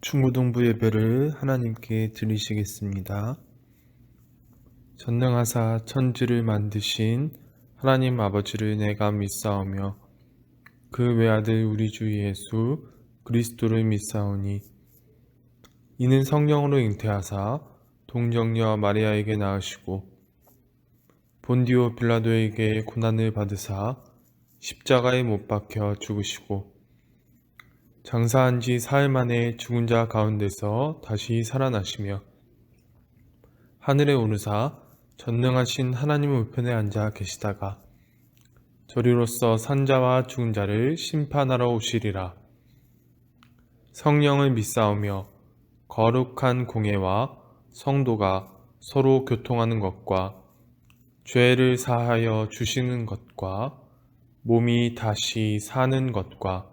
중고등부 예배를 하나님께 드리시겠습니다. 전능하사 천지를 만드신 하나님 아버지를 내가 믿사오며 그 외아들 우리 주 예수 그리스도를 믿사오니 이는 성령으로 잉태하사 동정녀 마리아에게 낳으시고 본디오 빌라도에게 고난을 받으사 십자가에 못 박혀 죽으시고 장사한 지 사흘 만에 죽은 자 가운데서 다시 살아나시며 하늘에 오르사 전능하신 하나님 우편에 앉아 계시다가 저리로서 산자와 죽은 자를 심판하러 오시리라. 성령을 믿사오며 거룩한 공예와 성도가 서로 교통하는 것과 죄를 사하여 주시는 것과 몸이 다시 사는 것과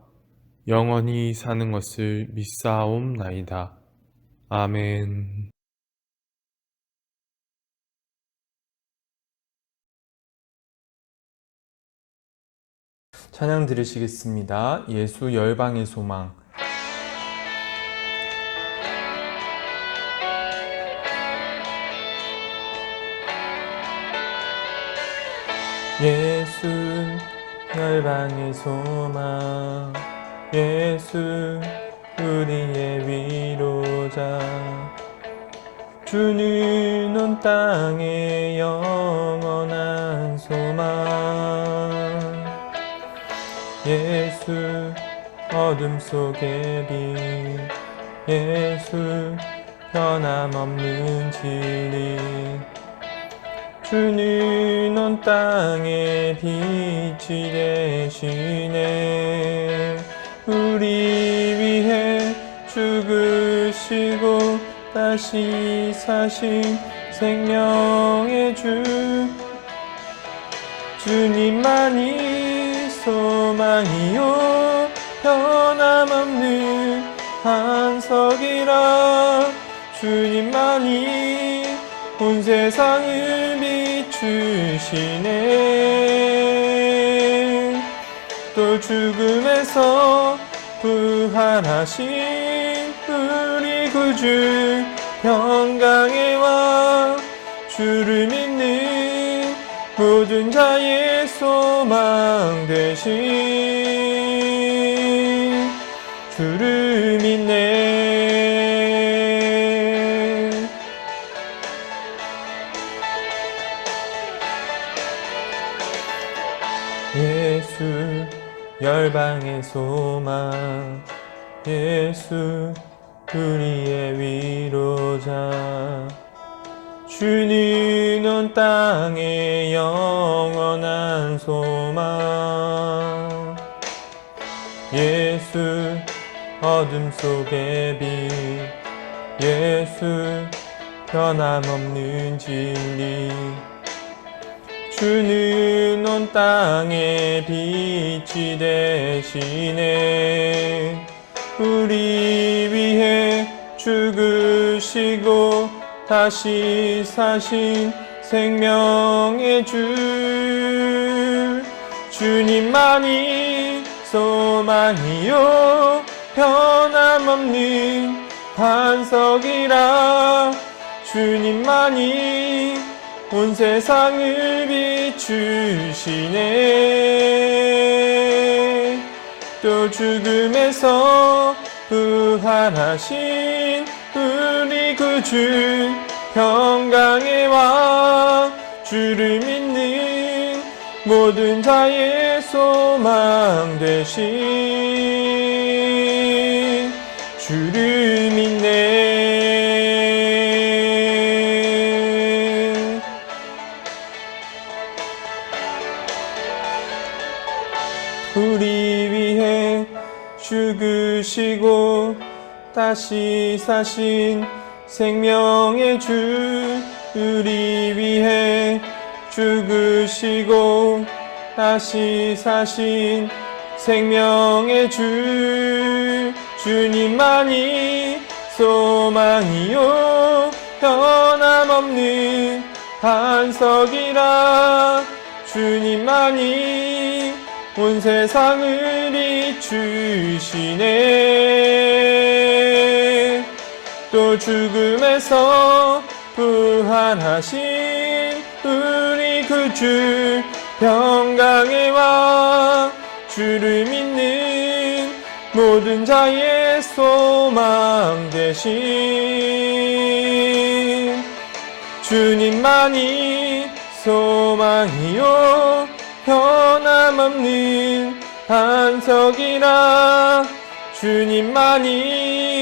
영원히 사는 것을 믿사옵나이다. 아멘. 찬양 드리시겠습니다. 예수 열방의 소망. 예수 열방의 소망, 예수 우리의 위로자, 주는 온 땅의 영원한 소망. 예수 어둠 속의 빛, 예수 변함없는 진리, 주는 온 땅의 빛이 되시네. 우리 위해 죽으시고 다시 사신 생명의 주, 주님만이 소망이요 변함없는 반석이라. 주님만이 온 세상을 비추시네. 또 죽음에서 부활하신 우리 구주 평강의 왕, 주를 믿는 모든 자의 소망 되신 주를 믿네. 예수 열방의 소망, 예수 우리의 위로자, 주는 온 땅의 영원한 소망. 예수 어둠 속의 빛, 예수 변함없는 진리, 주는 온 땅의 빛이 되시네. 우리 위해 죽으시고 다시 사신 생명의 주, 주님만이 소망이요 변함없는 반석이라. 주님만이 온 세상을 비추시네. 또 죽음에서 부활하신 우리 구주 평강의 왕, 주를 믿는 모든 자의 소망 되신 주를 믿네. 우리 위해 죽으시고 다시 사신 생명의 주, 우리 위해 죽으시고 다시 사신 생명의 주, 주님만이 소망이요 변함없는 반석이라. 주님만이 온 세상을 비추시네. 또 죽음에서 부활하신 우리 구주 평강의 왕 주를 믿는 모든 자의 소망 되신 주님만이 소망이요 변함없는 반석이라 주님만이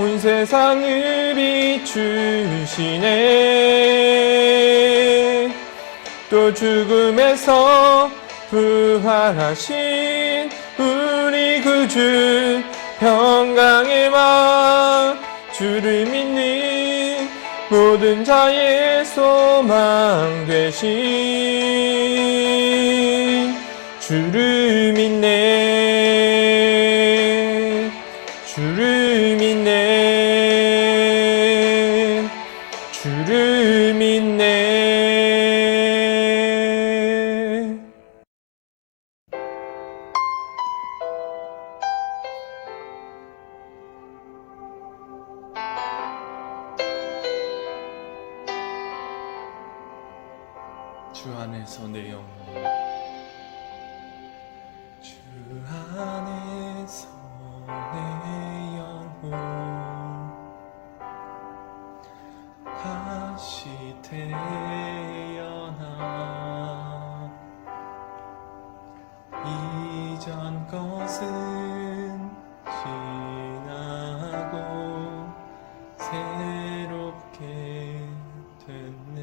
온 세상을 비추시네. 또 죽음에서 부활하신 우리 구주 평강의 왕 주를 믿는 모든 자의 소망 되신 주를 믿네. 주를 믿네. 주를 믿네. 주 안에서 내 영혼 주 안에서 내 영혼 다시 태어나 이전 것은 지나고 새롭게 됐네.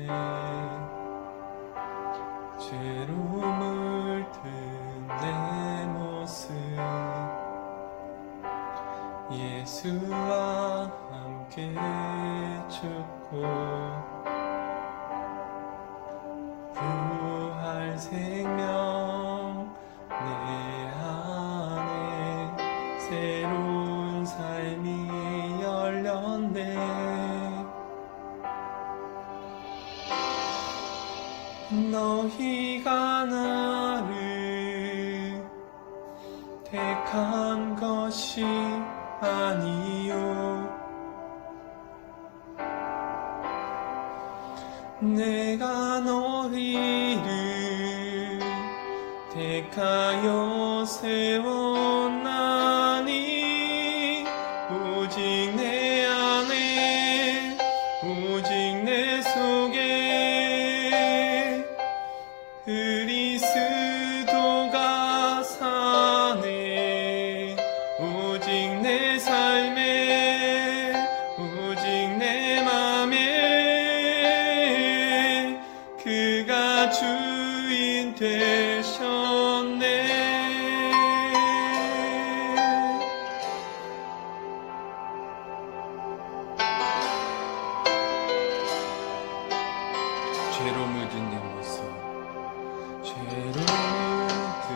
죄로 물든 내 모습 예수와 함께 죽고 부활 생명 내 안에 새로운 삶이 열렸네. 너희가 나를 택한 것이 아니요 내가 너희를 택하여 세웠나니 오직 내 안에 오직 내 속에 그리스도가 사네. 오직 내 삶에 오직 내 맘에 그가 주인 되셨네. 죄로 묻은 내 모습 죄로 묻은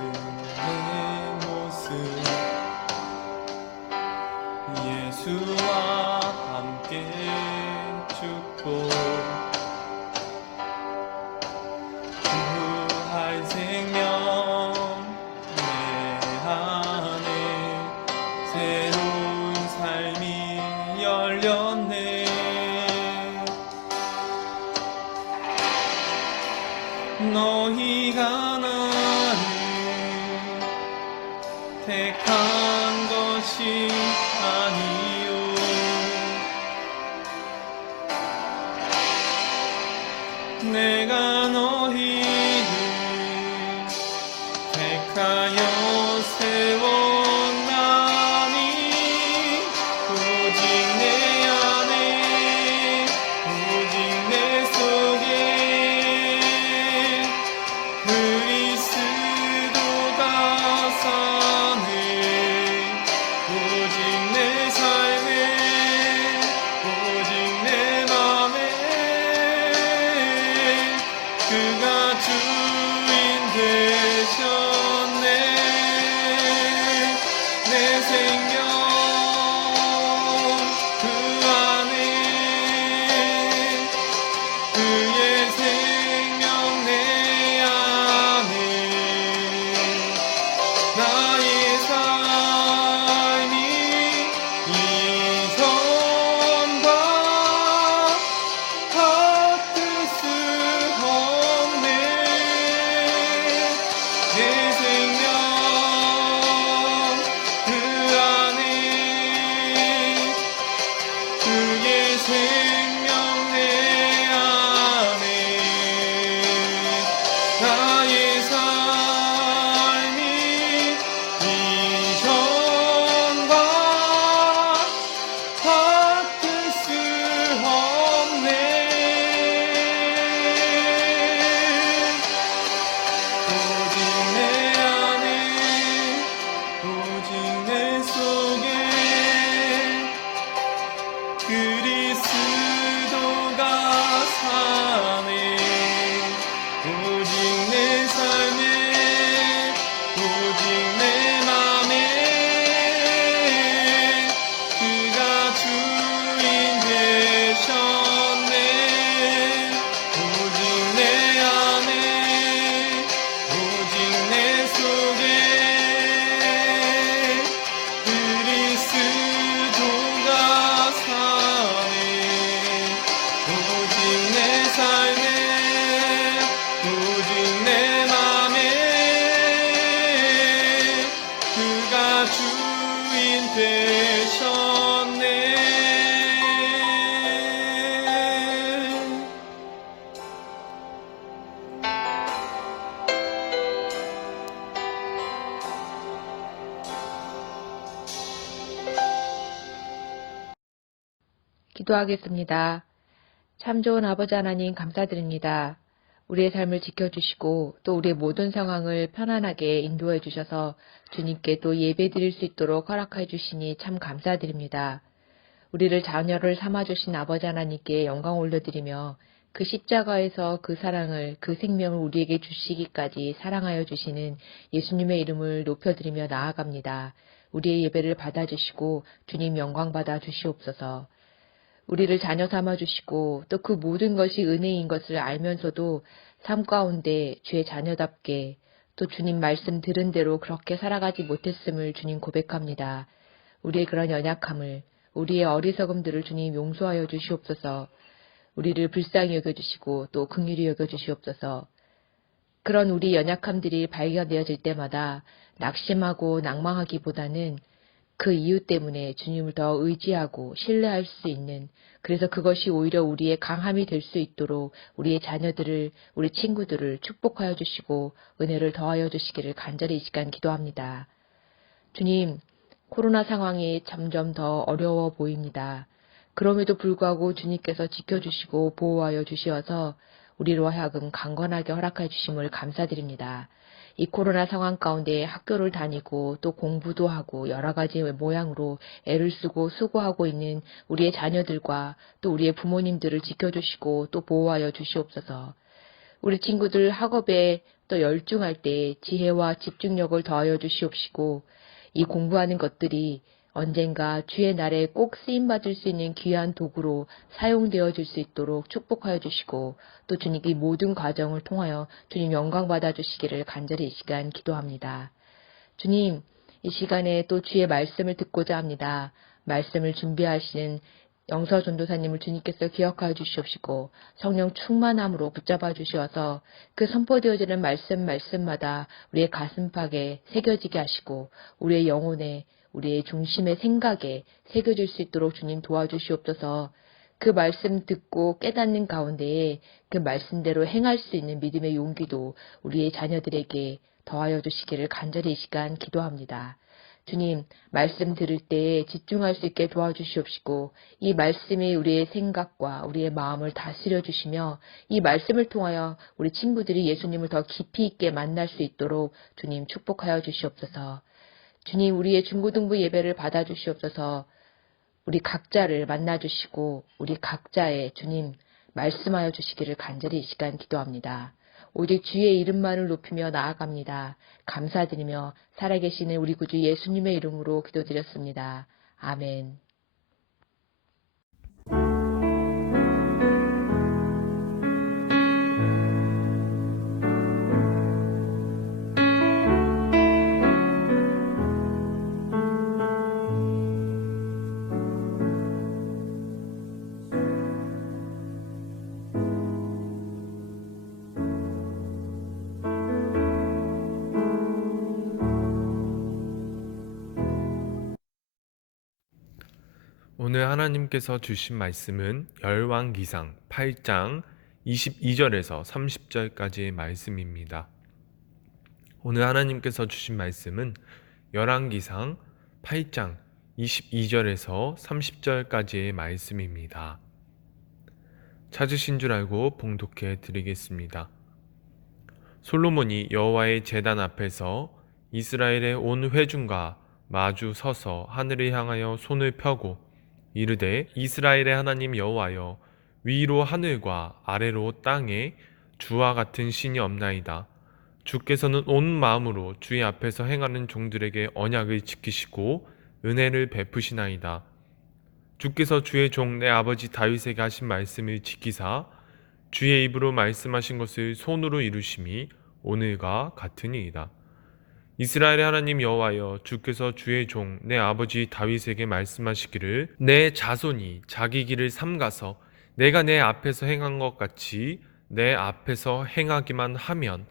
내 모습 예수와 함께 죽고 부활 생명 내 안에 새로운 삶이 열렸네. 너희가 나를 택한 것이 아니요 내가 너희를 택하여 세웠나니 오직 내 안에 오직 내 속에 그리스도가 사네. 오직 내 삶에 오직 내 맘에 생명 내 안에 나의 삶이 이전과 같을 수 없네. 오직 내 안에 오직 내 속에 그리스도가 사네. 오직 내 삶에 오직 내 맘에 그가 주인 되셨네. 오직 내 안에 오직 내 속에 그리스도가 사네. 오직 내 삶에 오직 내 맘에 그가 주인 되셨네. 기도하겠습니다. 참 좋은 아버지 하나님 감사드립니다. 우리의 삶을 지켜주시고 또 우리의 모든 상황을 편안하게 인도해 주셔서 주님께 또 예배 드릴 수 있도록 허락해 주시니 참 감사드립니다. 우리를 자녀를 삼아주신 아버지 하나님께 영광 올려드리며 그 십자가에서 그 사랑을 그 생명을 우리에게 주시기까지 사랑하여 주시는 예수님의 이름을 높여드리며 나아갑니다. 우리의 예배를 받아주시고 주님 영광 받아 주시옵소서. 우리를 자녀 삼아주시고 또 그 모든 것이 은혜인 것을 알면서도 삶 가운데 주의 자녀답게 또 주님 말씀 들은 대로 그렇게 살아가지 못했음을 주님 고백합니다. 우리의 그런 연약함을 우리의 어리석음들을 주님 용서하여 주시옵소서. 우리를 불쌍히 여겨주시고 또 긍휼히 여겨주시옵소서. 그런 우리 연약함들이 발견되어질 때마다 낙심하고 낭망하기보다는 그 이유 때문에 주님을 더 의지하고 신뢰할 수 있는, 그래서 그것이 오히려 우리의 강함이 될 수 있도록 우리의 자녀들을, 우리 친구들을 축복하여 주시고 은혜를 더하여 주시기를 간절히 이 시간 기도합니다. 주님, 코로나 상황이 점점 더 어려워 보입니다. 그럼에도 불구하고 주님께서 지켜주시고 보호하여 주시어서 우리로 하여금 강건하게 허락해 주심을 감사드립니다. 이 코로나 상황 가운데 학교를 다니고 또 공부도 하고 여러 가지 모양으로 애를 쓰고 수고하고 있는 우리의 자녀들과 또 우리의 부모님들을 지켜주시고 또 보호하여 주시옵소서. 우리 친구들 학업에 또 열중할 때 지혜와 집중력을 더하여 주시옵시고 이 공부하는 것들이 언젠가 주의 날에 꼭 쓰임받을 수 있는 귀한 도구로 사용되어질 수 있도록 축복하여 주시고 또 주님 이 모든 과정을 통하여 주님 영광 받아 주시기를 간절히 이 시간 기도합니다. 주님, 이 시간에 또 주의 말씀을 듣고자 합니다. 말씀을 준비하시는 영서 전도사님을 주님께서 기억하여 주시옵시고 성령 충만함으로 붙잡아 주시어서 그 선포되어지는 말씀마다 우리의 가슴팍에 새겨지게 하시고 우리의 영혼에 우리의 중심의 생각에 새겨질 수 있도록 주님 도와주시옵소서. 그 말씀 듣고 깨닫는 가운데에 그 말씀대로 행할 수 있는 믿음의 용기도 우리의 자녀들에게 더하여 주시기를 간절히 이 시간 기도합니다. 주님, 말씀 들을 때 집중할 수 있게 도와주시옵시고 이 말씀이 우리의 생각과 우리의 마음을 다스려 주시며 이 말씀을 통하여 우리 친구들이 예수님을 더 깊이 있게 만날 수 있도록 주님 축복하여 주시옵소서. 주님, 우리의 중고등부 예배를 받아주시옵소서. 우리 각자를 만나주시고 우리 각자의 주님 말씀하여 주시기를 간절히 이 시간 기도합니다. 오직 주의 이름만을 높이며 나아갑니다. 감사드리며 살아계시는 우리 구주 예수님의 이름으로 기도드렸습니다. 아멘. 오늘 하나님께서 주신 말씀은 열왕기상 8장 22절에서 30절까지의 말씀입니다. 오늘 하나님께서 주신 말씀은 열왕기상 8장 22절에서 30절까지의 말씀입니다. 찾으신 줄 알고 봉독해 드리겠습니다. 솔로몬이 여호와의 제단 앞에서 이스라엘의 온 회중과 마주 서서 하늘을 향하여 손을 펴고 이르되 이스라엘의 하나님 여호와여, 위로 하늘과 아래로 땅에 주와 같은 신이 없나이다. 주께서는 온 마음으로 주의 앞에서 행하는 종들에게 언약을 지키시고 은혜를 베푸시나이다. 주께서 주의 종 내 아버지 다윗에게 하신 말씀을 지키사 주의 입으로 말씀하신 것을 손으로 이루심이 오늘과 같으니이다. 이스라엘의 하나님 여호와여, 주께서 주의 종 내 아버지 다윗에게 말씀하시기를 내 자손이 자기 길을 삼가서 내가 내 앞에서 행한 것 같이 내 앞에서 행하기만 하면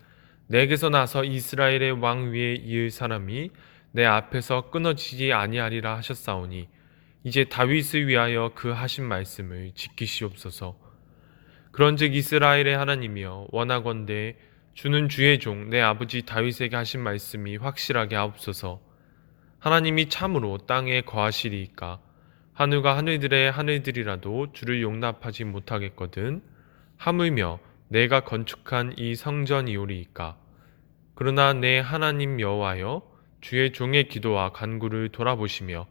내게서 나서 이스라엘의 왕 위에 이을 사람이 내 앞에서 끊어지지 아니하리라 하셨사오니 이제 다윗을 위하여 그 하신 말씀을 지키시옵소서. 그런즉 이스라엘의 하나님이여, 원하건대 주는 주의 종 내 아버지 다윗에게 하신 말씀이 확실하게 하옵소서. 하나님이 참으로 땅에 거하시리이까? 하늘과 하늘들의 하늘들이라도 주를 용납하지 못하겠거든. 하물며 내가 건축한 이 성전이오리이까? 그러나 내 하나님 여호와여, 주의 종의 기도와 간구를 돌아보시며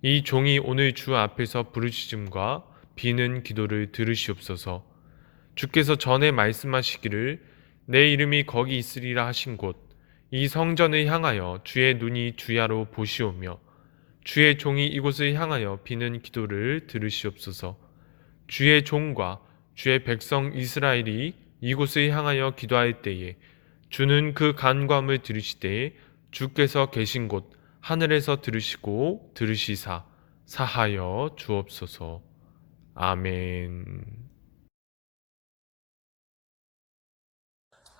이 종이 오늘 주 앞에서 부르짖음과 비는 기도를 들으시옵소서. 주께서 전에 말씀하시기를 내 이름이 거기 있으리라 하신 곳 이 성전을 향하여 주의 눈이 주야로 보시오며 주의 종이 이곳을 향하여 비는 기도를 들으시옵소서. 주의 종과 주의 백성 이스라엘이 이곳을 향하여 기도할 때에 주는 그 간구함을 들으시되 주께서 계신 곳 하늘에서 들으시고 들으시사 사하여 주옵소서. 아멘.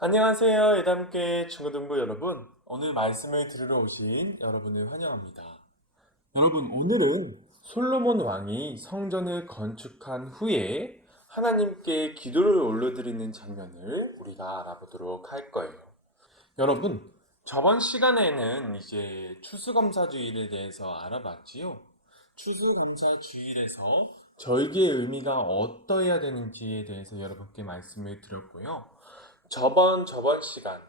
안녕하세요. 예담교회 중고등부 여러분. 오늘 말씀을 들으러 오신 여러분을 환영합니다. 여러분, 오늘은 솔로몬 왕이 성전을 건축한 후에 하나님께 기도를 올려드리는 장면을 우리가 알아보도록 할 거예요. 여러분, 저번 시간에는 이제 추수감사주일에 대해서 알아봤지요. 추수감사주일에서 절기의 의미가 어떠해야 되는지에 대해서 여러분께 말씀을 드렸고요. 저번 시간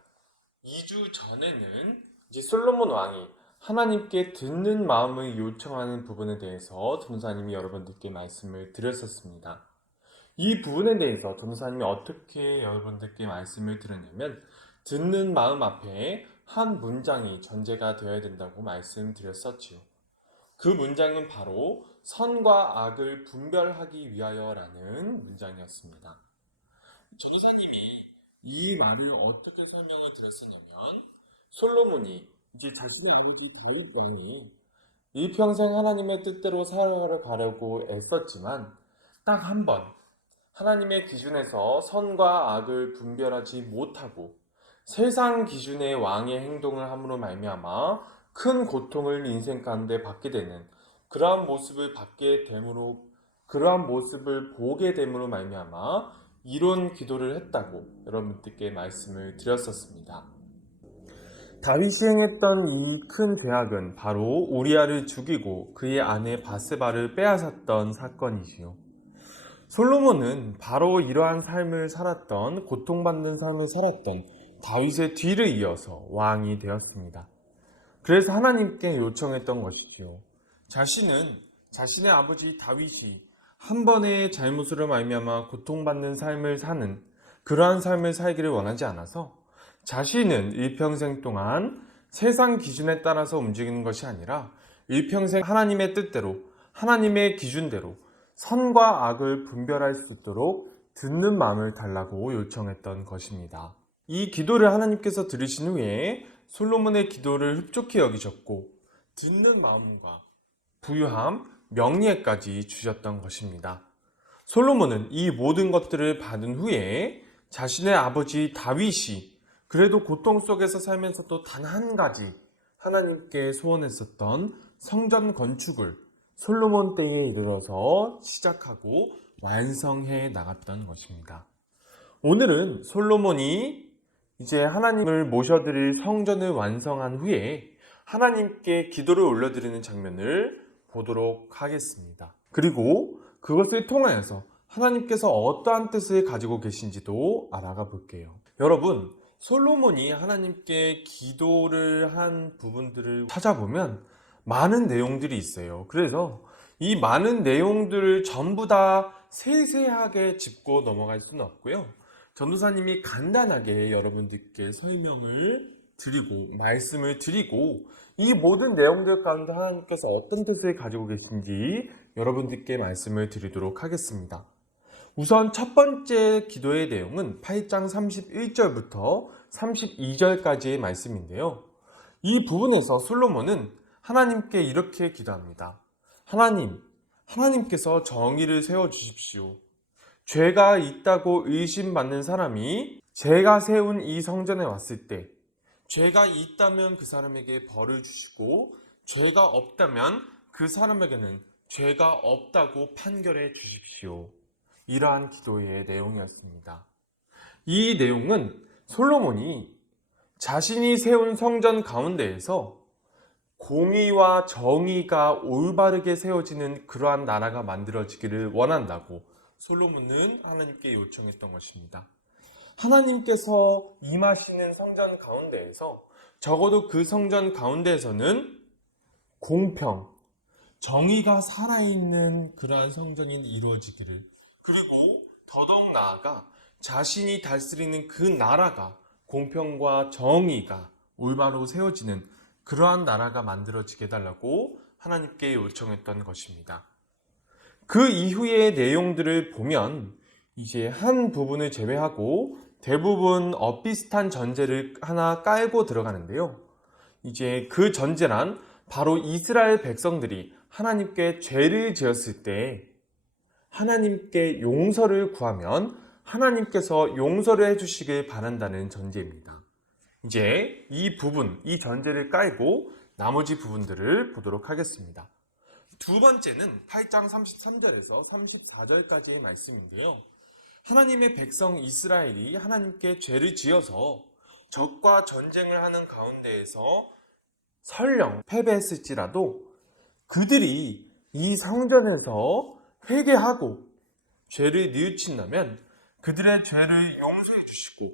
2주 전에는 이제 솔로몬 왕이 하나님께 듣는 마음을 요청하는 부분에 대해서 전도사님이 여러분들께 말씀을 드렸었습니다. 이 부분에 대해서 전도사님이 어떻게 여러분들께 말씀을 드렸냐면 듣는 마음 앞에 한 문장이 전제가 되어야 된다고 말씀드렸었지요. 그 문장은 바로 선과 악을 분별하기 위하여라는 문장이었습니다. 전도사님이 이 말을 어떻게 설명을 드렸었냐면 솔로몬이 이제 자신의 아버지 다윗 왕이 일평생 하나님의 뜻대로 살아가려고 애썼지만 딱 한 번 하나님의 기준에서 선과 악을 분별하지 못하고 세상 기준의 왕의 행동을 함으로 말미암아 큰 고통을 인생 가운데 받게 되는 그러한 모습을 보게 됨으로 말미암아 이런 기도를 했다고 여러분들께 말씀을 드렸었습니다. 다윗이 행했던 이 큰 죄악은 바로 우리아를 죽이고 그의 아내 바세바를 빼앗았던 사건이지요. 솔로몬은 바로 이러한 삶을 살았던, 고통받는 삶을 살았던 다윗의 뒤를 이어서 왕이 되었습니다. 그래서 하나님께 요청했던 것이지요. 자신의 아버지 다윗이 한 번의 잘못으로 말미암아 고통받는 삶을 사는 그러한 삶을 살기를 원하지 않아서 자신은 일평생 동안 세상 기준에 따라서 움직이는 것이 아니라 일평생 하나님의 뜻대로, 하나님의 기준대로 선과 악을 분별할 수 있도록 듣는 마음을 달라고 요청했던 것입니다. 이 기도를 하나님께서 들으신 후에 솔로몬의 기도를 흡족히 여기셨고 듣는 마음과 부유함, 명예까지 주셨던 것입니다. 솔로몬은 이 모든 것들을 받은 후에 자신의 아버지 다윗이 그래도 고통 속에서 살면서도 단 한 가지 하나님께 소원했었던 성전 건축을 솔로몬 때에 이르러서 시작하고 완성해 나갔던 것입니다. 오늘은 솔로몬이 이제 하나님을 모셔드릴 성전을 완성한 후에 하나님께 기도를 올려드리는 장면을 보도록 하겠습니다. 그리고 그것을 통하여서 하나님께서 어떠한 뜻을 가지고 계신지도 알아가 볼게요. 여러분, 솔로몬이 하나님께 기도를 한 부분들을 찾아보면 많은 내용들이 있어요. 그래서 이 많은 내용들을 전부 다 세세하게 짚고 넘어갈 수는 없고요. 전도사님이 간단하게 여러분들께 설명을 드리고 말씀을 드리고 이 모든 내용들 가운데 하나님께서 어떤 뜻을 가지고 계신지 여러분들께 말씀을 드리도록 하겠습니다. 우선 첫 번째 기도의 내용은 8장 31절부터 32절까지의 말씀인데요. 이 부분에서 솔로몬은 하나님께 이렇게 기도합니다. 하나님께서 정의를 세워주십시오. 죄가 있다고 의심받는 사람이 제가 세운 이 성전에 왔을 때 죄가 있다면 그 사람에게 벌을 주시고 죄가 없다면 그 사람에게는 죄가 없다고 판결해 주십시오. 이러한 기도의 내용이었습니다. 이 내용은 솔로몬이 자신이 세운 성전 가운데에서 공의와 정의가 올바르게 세워지는 그러한 나라가 만들어지기를 원한다고 솔로몬은 하나님께 요청했던 것입니다. 하나님께서 임하시는 성전 가운데에서 적어도 그 성전 가운데에서는 공평, 정의가 살아있는 그러한 성전이 이루어지기를, 그리고 더더욱 나아가 자신이 다스리는 그 나라가 공평과 정의가 올바로 세워지는 그러한 나라가 만들어지게 해달라고 하나님께 요청했던 것입니다. 그 이후의 내용들을 보면 이제 한 부분을 제외하고 대부분 비슷한 전제를 하나 깔고 들어가는데요. 이제 그 전제란 바로 이스라엘 백성들이 하나님께 죄를 지었을 때 하나님께 용서를 구하면 하나님께서 용서를 해주시길 바란다는 전제입니다. 이제 이 부분, 이 전제를 깔고 나머지 부분들을 보도록 하겠습니다. 두 번째는 8장 33절에서 34절까지의 말씀인데요. 하나님의 백성 이스라엘이 하나님께 죄를 지어서 적과 전쟁을 하는 가운데에서 설령 패배했을지라도 그들이 이 성전에서 회개하고 죄를 뉘우친다면 그들의 죄를 용서해 주시고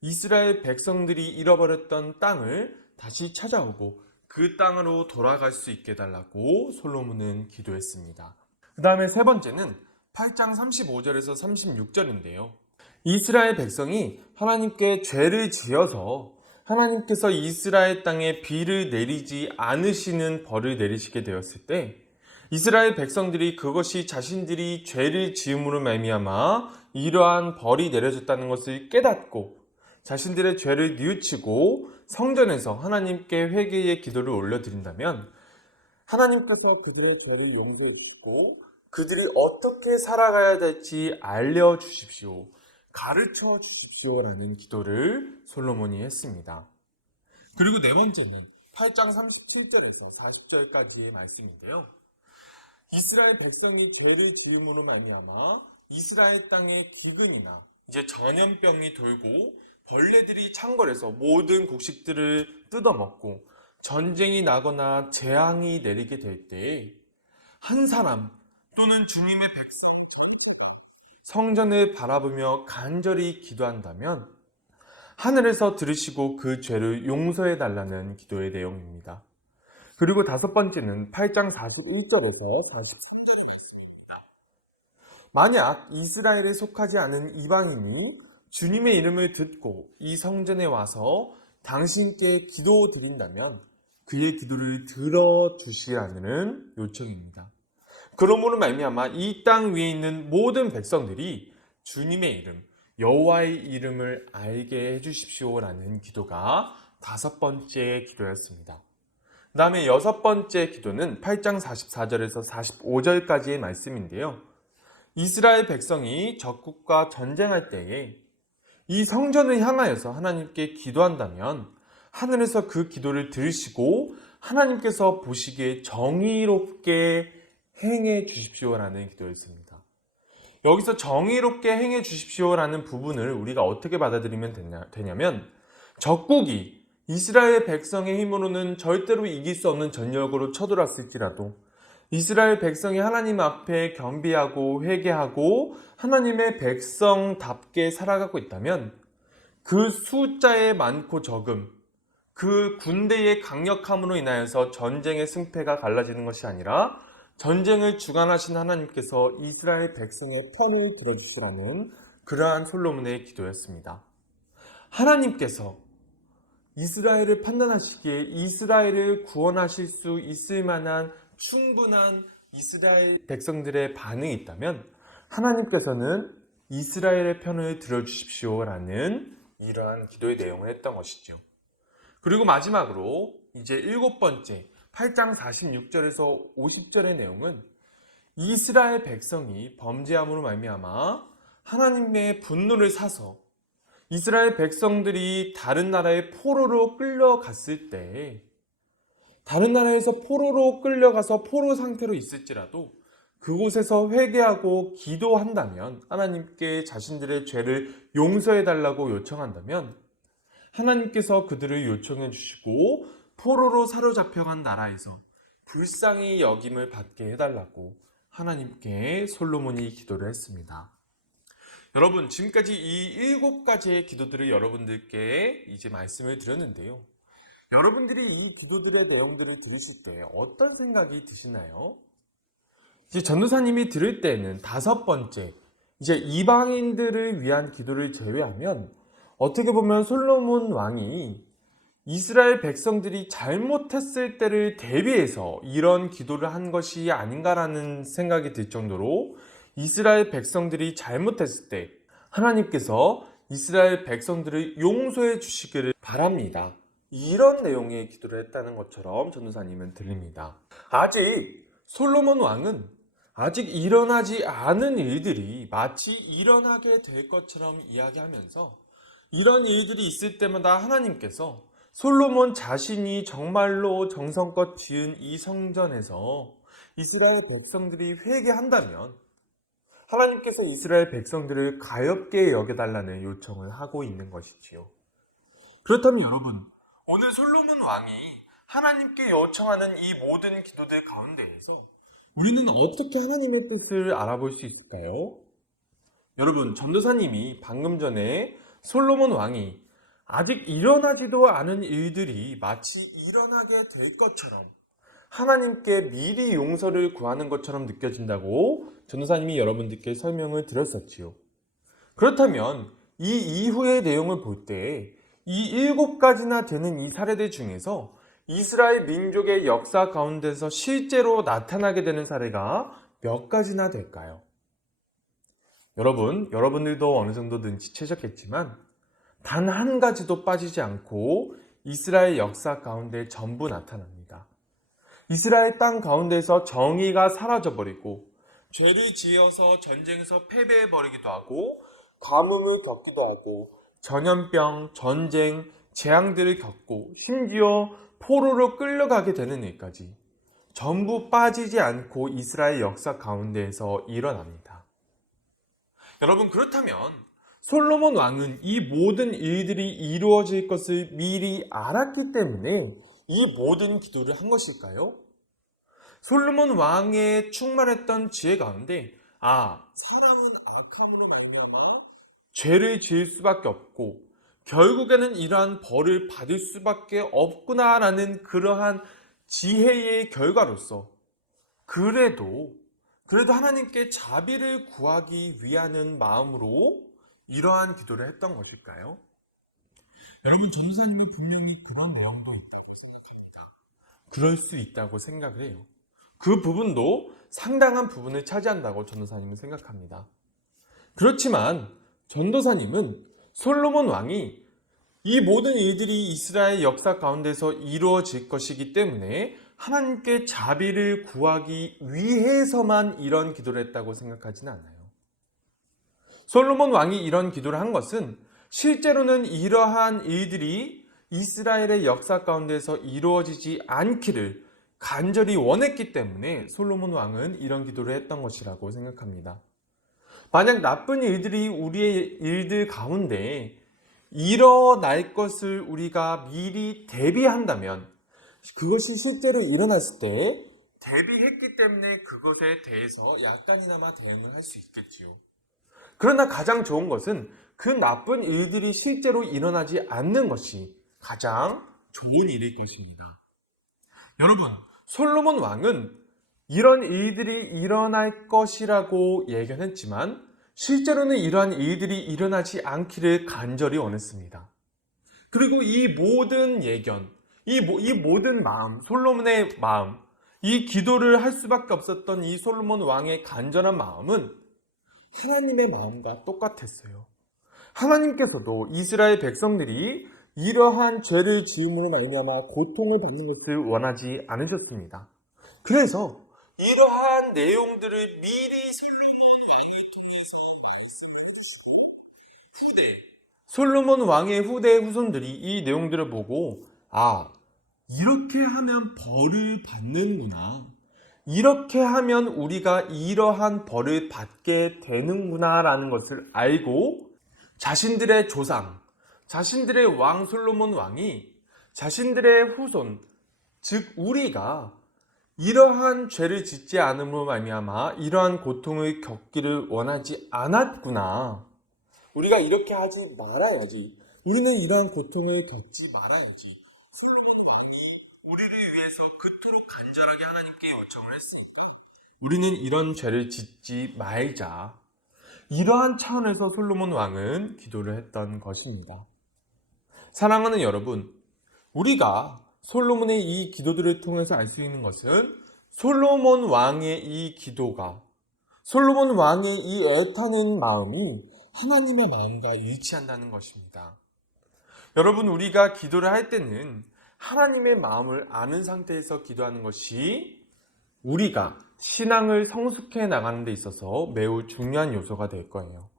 이스라엘 백성들이 잃어버렸던 땅을 다시 찾아오고 그 땅으로 돌아갈 수 있게 해달라고 솔로몬은 기도했습니다. 그 다음에 세 번째는 8장 35절에서 36절인데요. 이스라엘 백성이 하나님께 죄를 지어서 하나님께서 이스라엘 땅에 비를 내리지 않으시는 벌을 내리시게 되었을 때 이스라엘 백성들이 그것이 자신들이 죄를 지음으로 말미암아 이러한 벌이 내려졌다는 것을 깨닫고 자신들의 죄를 뉘우치고 성전에서 하나님께 회개의 기도를 올려드린다면 하나님께서 그들의 죄를 용서해 주시고 그들이 어떻게 살아가야 될지 알려주십시오. 가르쳐 주십시오라는 기도를 솔로몬이 했습니다. 그리고 네 번째는 8장 37절에서 40절까지의 말씀인데요. 이스라엘 백성이 죄를 지음으로 말미암아 이스라엘 땅에 기근이나 이제 전염병이 돌고 벌레들이 창궐해서 모든 곡식들을 뜯어먹고 전쟁이 나거나 재앙이 내리게 될 때 한 사람 또는 주님의 백성 전체가 성전을 바라보며 간절히 기도한다면 하늘에서 들으시고 그 죄를 용서해 달라는 기도의 내용입니다. 그리고 다섯 번째는 8장 41절에서 43절의 말씀입니다. 만약 이스라엘에 속하지 않은 이방인이 주님의 이름을 듣고 이 성전에 와서 당신께 기도드린다면 그의 기도를 들어주시라는 요청입니다. 그러므로 말미암아 이 땅 위에 있는 모든 백성들이 주님의 이름, 여호와의 이름을 알게 해주십시오라는 기도가 다섯 번째 기도였습니다. 그 다음에 여섯 번째 기도는 8장 44절에서 45절까지의 말씀인데요. 이스라엘 백성이 적국과 전쟁할 때에 이 성전을 향하여서 하나님께 기도한다면 하늘에서 그 기도를 들으시고 하나님께서 보시기에 정의롭게 행해 주십시오라는 기도였습니다. 여기서 정의롭게 행해 주십시오라는 부분을 우리가 어떻게 받아들이면 되냐면, 적국이 이스라엘 백성의 힘으로는 절대로 이길 수 없는 전력으로 쳐들어왔을지라도 이스라엘 백성이 하나님 앞에 겸비하고 회개하고 하나님의 백성답게 살아가고 있다면, 그 숫자의 많고 적음, 그 군대의 강력함으로 인하여서 전쟁의 승패가 갈라지는 것이 아니라 전쟁을 주관하신 하나님께서 이스라엘 백성의 편을 들어주시라는 그러한 솔로몬의 기도였습니다. 하나님께서 이스라엘을 판단하시기에 이스라엘을 구원하실 수 있을 만한 충분한 이스라엘 백성들의 반응이 있다면, 하나님께서는 이스라엘의 편을 들어주십시오라는 이러한 기도의 내용을 했던 것이죠. 그리고 마지막으로 이제 7번째 8장 46절에서 50절의 내용은 이스라엘 백성이 범죄함으로 말미암아 하나님의 분노를 사서 이스라엘 백성들이 다른 나라의 포로로 끌려갔을 때, 다른 나라에서 포로로 끌려가서 포로 상태로 있을지라도 그곳에서 회개하고 기도한다면, 하나님께 자신들의 죄를 용서해 달라고 요청한다면 하나님께서 그들을 요청해 주시고 포로로 사로잡혀간 나라에서 불쌍히 여김을 받게 해달라고 하나님께 솔로몬이 기도를 했습니다. 여러분, 지금까지 이 7가지의 기도들을 여러분들께 이제 말씀을 드렸는데요. 여러분들이 이 기도들의 내용들을 들으실 때 어떤 생각이 드시나요? 이제 전도사님이 들을 때는 5번째, 이제 이방인들을 위한 기도를 제외하면 어떻게 보면 솔로몬 왕이 이스라엘 백성들이 잘못했을 때를 대비해서 이런 기도를 한 것이 아닌가라는 생각이 들 정도로, 이스라엘 백성들이 잘못했을 때 하나님께서 이스라엘 백성들을 용서해 주시기를 바랍니다, 이런 내용의 기도를 했다는 것처럼 전도사님은 들립니다. 아직 솔로몬 왕은 아직 일어나지 않은 일들이 마치 일어나게 될 것처럼 이야기하면서, 이런 일들이 있을 때마다 하나님께서 솔로몬 자신이 정말로 정성껏 지은 이 성전에서 이스라엘 백성들이 회개한다면 하나님께서 이스라엘 백성들을 가엾게 여겨달라는 요청을 하고 있는 것이지요. 그렇다면 여러분, 오늘 솔로몬 왕이 하나님께 요청하는 이 모든 기도들 가운데에서 우리는 어떻게 하나님의 뜻을 알아볼 수 있을까요? 여러분, 전도사님이 방금 전에 솔로몬 왕이 아직 일어나지도 않은 일들이 마치 일어나게 될 것처럼 하나님께 미리 용서를 구하는 것처럼 느껴진다고 전도사님이 여러분들께 설명을 드렸었지요. 그렇다면 이 이후의 내용을 볼 때 이 7가지나 되는 이 사례들 중에서 이스라엘 민족의 역사 가운데서 실제로 나타나게 되는 사례가 몇 가지나 될까요? 여러분들도 어느 정도 눈치채셨겠지만 단 한 가지도 빠지지 않고 이스라엘 역사 가운데 전부 나타납니다. 이스라엘 땅 가운데서 정의가 사라져버리고 죄를 지어서 전쟁에서 패배해버리기도 하고 가뭄을 겪기도 하고 전염병, 전쟁, 재앙들을 겪고 심지어 포로로 끌려가게 되는 일까지 전부 빠지지 않고 이스라엘 역사 가운데에서 일어납니다. 여러분, 그렇다면 솔로몬 왕은 이 모든 일들이 이루어질 것을 미리 알았기 때문에 이 모든 기도를 한 것일까요? 솔로몬 왕의 충만했던 지혜 가운데 사람은 악함으로 말미암아 죄를 지을 수밖에 없고 결국에는 이러한 벌을 받을 수밖에 없구나라는 그러한 지혜의 결과로서 그래도 하나님께 자비를 구하기 위하는 마음으로 이러한 기도를 했던 것일까요? 여러분, 전도사님은 분명히 그런 내용도 있다고 생각합니다. 그럴 수 있다고 생각을 해요. 그 부분도 상당한 부분을 차지한다고 전도사님은 생각합니다. 그렇지만 전도사님은 솔로몬 왕이 이 모든 일들이 이스라엘 역사 가운데서 이루어질 것이기 때문에 하나님께 자비를 구하기 위해서만 이런 기도를 했다고 생각하지는 않아요. 솔로몬 왕이 이런 기도를 한 것은 실제로는 이러한 일들이 이스라엘의 역사 가운데서 이루어지지 않기를 간절히 원했기 때문에 솔로몬 왕은 이런 기도를 했던 것이라고 생각합니다. 만약 나쁜 일들이 우리의 일들 가운데 일어날 것을 우리가 미리 대비한다면 그것이 실제로 일어났을 때 대비했기 때문에 그것에 대해서 약간이나마 대응을 할 수 있겠지요. 그러나 가장 좋은 것은 그 나쁜 일들이 실제로 일어나지 않는 것이 가장 좋은 일일 것입니다. 여러분, 솔로몬 왕은 이런 일들이 일어날 것이라고 예견했지만 실제로는 이러한 일들이 일어나지 않기를 간절히 원했습니다. 그리고 이 모든 예견, 이 모든 마음, 솔로몬의 마음, 이 기도를 할 수밖에 없었던 이 솔로몬 왕의 간절한 마음은 하나님의 마음과 똑같았어요. 하나님께서도 이스라엘 백성들이 이러한 죄를 지음으로 말미암아 고통을 받는 것을 원하지 않으셨습니다. 그래서 이러한 내용들을 미리 솔로몬 왕의 후대 후손들이 이 내용들을 보고 이렇게 하면 벌을 받는구나. 이렇게 하면 우리가 이러한 벌을 받게 되는구나라는 것을 알고 자신들의 조상, 자신들의 왕 솔로몬 왕이 자신들의 후손, 즉 우리가 이러한 죄를 짓지 않음으로 말미암아 이러한 고통을 겪기를 원하지 않았구나. 우리가 이렇게 하지 말아야지. 우리는 이러한 고통을 겪지 말아야지. 솔로몬 왕이 우리를 위해서 그토록 간절하게 하나님께 요청을 했으니까 우리는 이런 죄를 짓지 말자. 이러한 차원에서 솔로몬 왕은 기도를 했던 것입니다. 사랑하는 여러분, 우리가 솔로몬의 이 기도들을 통해서 알 수 있는 것은 솔로몬 왕의 이 기도가, 솔로몬 왕의 이 애타는 마음이 하나님의 마음과 일치한다는 것입니다. 여러분, 우리가 기도를 할 때는 하나님의 마음을 아는 상태에서 기도하는 것이 우리가 신앙을 성숙해 나가는 데 있어서 매우 중요한 요소가 될 거예요.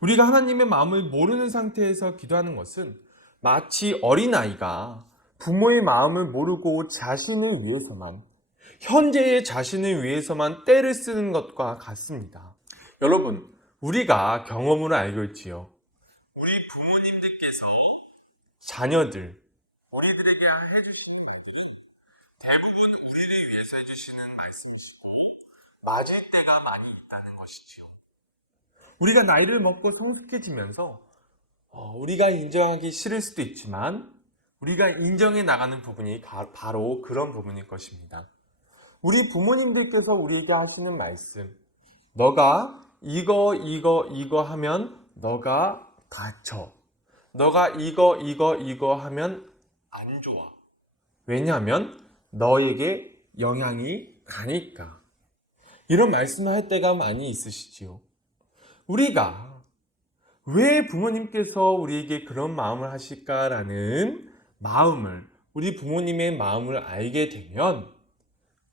우리가 하나님의 마음을 모르는 상태에서 기도하는 것은 마치 어린아이가 부모의 마음을 모르고 자신을 위해서만, 현재의 자신을 위해서만 떼를 쓰는 것과 같습니다. 여러분, 우리가 경험으로 알고 있지요. 우리 부모님들께서 자녀들, 우리들에게 해주시는 말들은 대부분 우리를 위해서 해주시는 말씀이시고 맞을 때가 많이 있다는 것이지요. 우리가 나이를 먹고 성숙해지면서 우리가 인정하기 싫을 수도 있지만 우리가 인정해 나가는 부분이 바로 그런 부분일 것입니다. 우리 부모님들께서 우리에게 하시는 말씀, 너가 이거 하면 너가 다쳐. 너가 이거 하면 안 좋아. 왜냐하면 너에게 영향이 가니까. 이런 말씀을 할 때가 많이 있으시지요. 우리가 왜 부모님께서 우리에게 그런 마음을 하실까라는 마음을, 우리 부모님의 마음을 알게 되면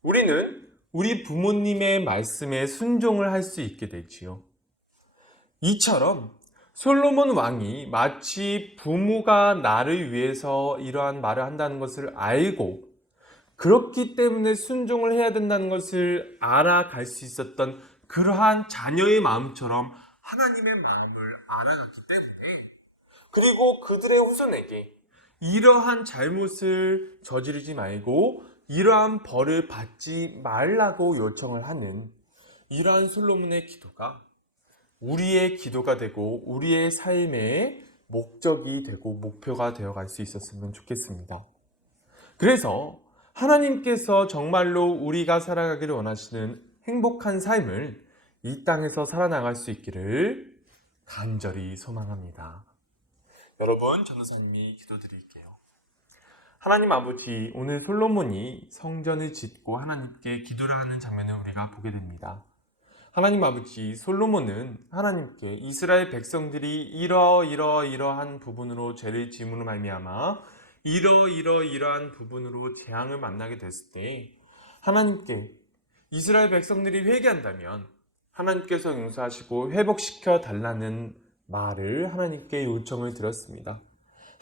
우리는 우리 부모님의 말씀에 순종을 할 수 있게 되지요. 이처럼 솔로몬 왕이 마치 부모가 나를 위해서 이러한 말을 한다는 것을 알고 그렇기 때문에 순종을 해야 된다는 것을 알아갈 수 있었던 그러한 자녀의 마음처럼 하나님의 마음을 알아갔기 때문에, 그리고 그들의 후손에게 이러한 잘못을 저지르지 말고 이러한 벌을 받지 말라고 요청을 하는 이러한 솔로몬의 기도가 우리의 기도가 되고 우리의 삶의 목적이 되고 목표가 되어갈 수 있었으면 좋겠습니다. 그래서 하나님께서 정말로 우리가 살아가기를 원하시는 행복한 삶을 이 땅에서 살아나갈 수 있기를 간절히 소망합니다. 여러분, 전도사님이 기도드릴게요. 하나님 아버지, 오늘 솔로몬이 성전을 짓고 하나님께 기도를 하는 장면을 우리가 보게 됩니다. 하나님 아버지, 솔로몬은 하나님께 이스라엘 백성들이 이러한 부분으로 죄를 지음으로 말미암아 이러한 부분으로 재앙을 만나게 됐을 때 하나님께 이스라엘 백성들이 회개한다면 하나님께서 용서하시고 회복시켜 달라는 말을 하나님께 요청을 드렸습니다.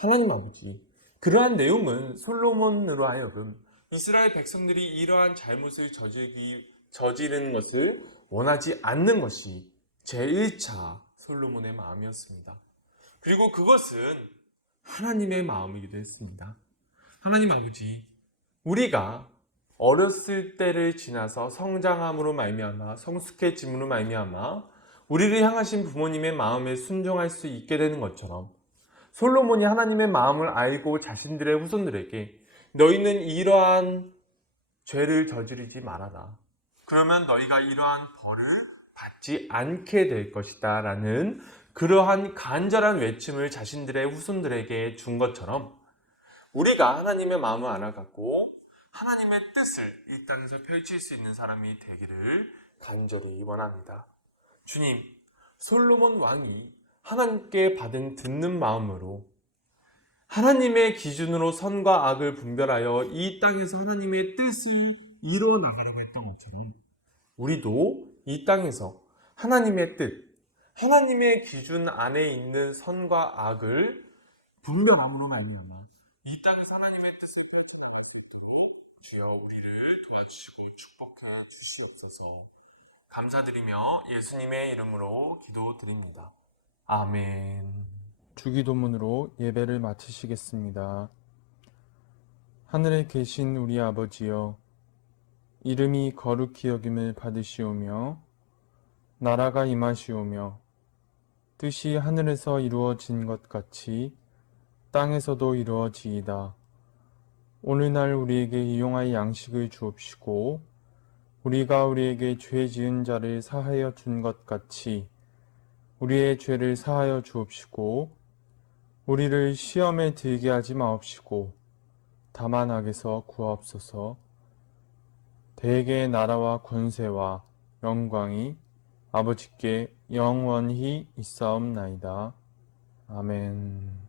하나님 아버지, 그러한 내용은 솔로몬으로 하여금 이스라엘 백성들이 이러한 잘못을 저지르는 것을 원하지 않는 것이 제1차 솔로몬의 마음이었습니다. 그리고 그것은 하나님의 마음이기도 했습니다. 하나님 아버지, 우리가 어렸을 때를 지나서 성장함으로 말미암아 성숙해짐으로 말미암아 우리를 향하신 부모님의 마음에 순종할 수 있게 되는 것처럼 솔로몬이 하나님의 마음을 알고 자신들의 후손들에게 너희는 이러한 죄를 저지르지 말아라. 그러면 너희가 이러한 벌을 받지 않게 될 것이다 라는 그러한 간절한 외침을 자신들의 후손들에게 준 것처럼 우리가 하나님의 마음을 알아갖고 하나님의 뜻을 이 땅에서 펼칠 수 있는 사람이 되기를 간절히 원합니다. 주님, 솔로몬 왕이 하나님께 받은 듣는 마음으로 하나님의 기준으로 선과 악을 분별하여 이 땅에서 하나님의 뜻을 이루어 나가려고 했던 것처럼 우리도 이 땅에서 하나님의 뜻, 하나님의 기준 안에 있는 선과 악을 분별함으로 말미암아 이 땅에서 하나님의 뜻을 펼쳐나갈 수 있도록 주여 우리를 도와주시고 축복해 주시옵소서. 감사드리며 예수님의 이름으로 기도드립니다. 아멘. 주기도문으로 예배를 마치시겠습니다. 하늘에 계신 우리 아버지여, 이름이 거룩히 여김을 받으시오며 나라가 임하시오며 뜻이 하늘에서 이루어진 것 같이 땅에서도 이루어지이다. 오늘날 우리에게 일용할 양식을 주옵시고 우리가 우리에게 죄 지은 자를 사하여 준 것 같이 우리의 죄를 사하여 주옵시고 우리를 시험에 들게 하지 마옵시고 다만 악에서 구하옵소서. 대개의 나라와 권세와 영광이 아버지께 영원히 있사옵나이다. 아멘.